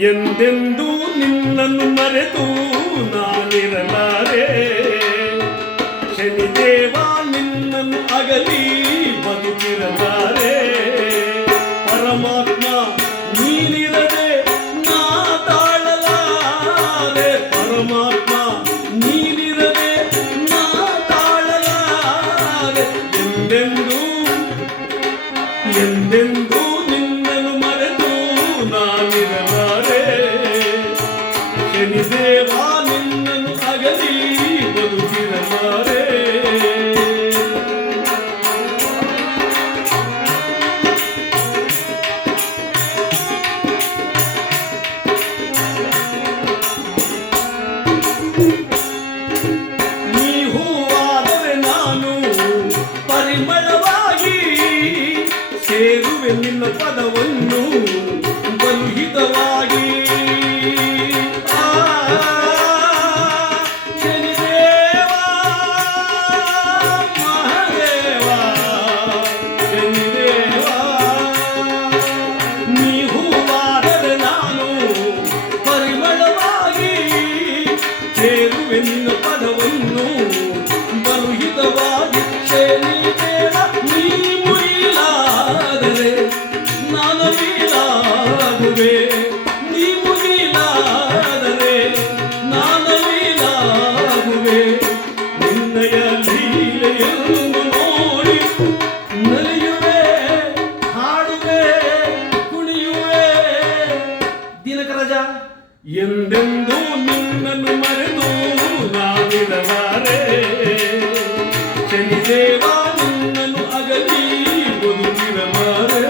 ಎಂದೆಂದೂ ನಿನ್ನನ್ನು ಮರೆತು ನಾನಿರಲಾರೆ. ಶನಿದೇವ ನಿನ್ನನ್ನು ಅಗಲಿ ಬದುಕಿರಲಾರೆ. ಪರಮಾತ್ಮ ನೀನಿರದೆ ನಾ ತಾಳಲಾರೆ. ಪರಮಾತ್ಮ ನೀನಿರದೆ ನಾ ತಾಳಲಾರೆ. ಎಂದೆಂದೂ ಎಂದೆಂದೂ ನಿನ್ನನ್ನು ಮರೆತು ನಾನಿರಲಾರೆ. ಶನಿದೇವ ನಿನ್ನನ್ನು ಅಗಲಿ ಬದುಕಿರಲಾರೆ. ನೀ ಹೂವಾದರೆ ನಾನು ಪರಿಮಳವಾಗಿ ಸೇರುವೆ ನಿನ್ನ ಪದವನ್ನು ಬಲುಹಿತವಾಗಿ. ಶನಿದೇವ ಮಹಾದೇವ ಶನಿದೇವ ನೀ ಹೂವಾದರೆ ನಾನು ಪರಿಮಳವಾಗಿ ಸೇರುವೆ ನಿನ್ನ ಪದವನ್ನು ಬಲುಹಿತವಾಗಿ. ಶನಿದೇವ ನೀ ಮುಗಿಲಾದರೆ ನಾನು ವೀಲಾಗುವೆ. ನೀ ಮುಗಿಲಾದರೆ ನಾನು ವೀಲಾಗುವೆ. ನಿನ್ನಯ ಲೀಲೆಯನ್ನು ನೋಡಿ ನಲಿಯುವೆ, ಹಾಡುವೆ, ಕುಣಿಯುವೆ. ದಿನಕರಜ ಎಂದೆಂದೂ ನಿನ್ನನ್ನು ಮರೆತು ನಾನಿರಲಾರೆ. ಶನಿದೇವ ನಿನ್ನನ್ನು ಅಗಲಿ ಬದುಕಿರಲಾರೆ.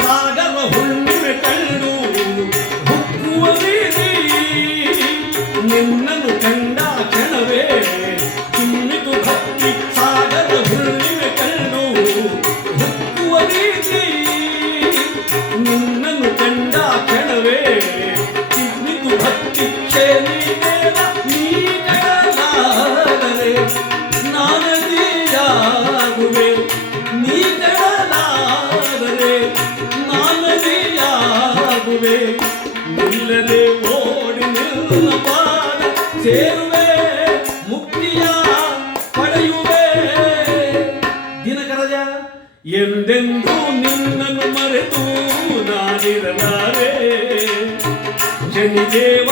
ಸಾಗರ ಹುಣ್ಣಿಮೆ ಕಂಡು ಹುಕ್ಕುವ ರೀತಿ ನಿನ್ನನ್ನು ಕಂಡ ಕ್ಷಣವೇ ಚಿಮ್ಮಿತು ಭಕ್ತಿ. ಸಾಗರ ಹುಣ್ಣಿಮೆ ಕಂಡು ಹುಕ್ಕುವ ರೀತಿ ನಿನ್ನನ್ನು ಕಂಡ ಕ್ಷಣವೇ ಚಿಮ್ಮಿತು ಭಕ್ತಿ. ಶನಿದೇವ ನೀ ಕಡಲಾದರೆ ನಾನದಿಯಾಗುವೆ. ನೀ ಕಡಲಾದರೆ ನಾನದಿಯಾಗುವೆ. ನಿಲ್ಲದೆ ಓಡಿ ನಿನ್ನ ಪಾದ ಸೇರುವೆ, ಮುಕ್ತಿಯ ಪಡೆಯುವೆ. ದಿನಕರಜ ಎಂದೆಂದೂ ನಿನ್ನನ್ನು ಮರೆತು ನಾನಿರಲಾರೆ. ಶನಿದೇವ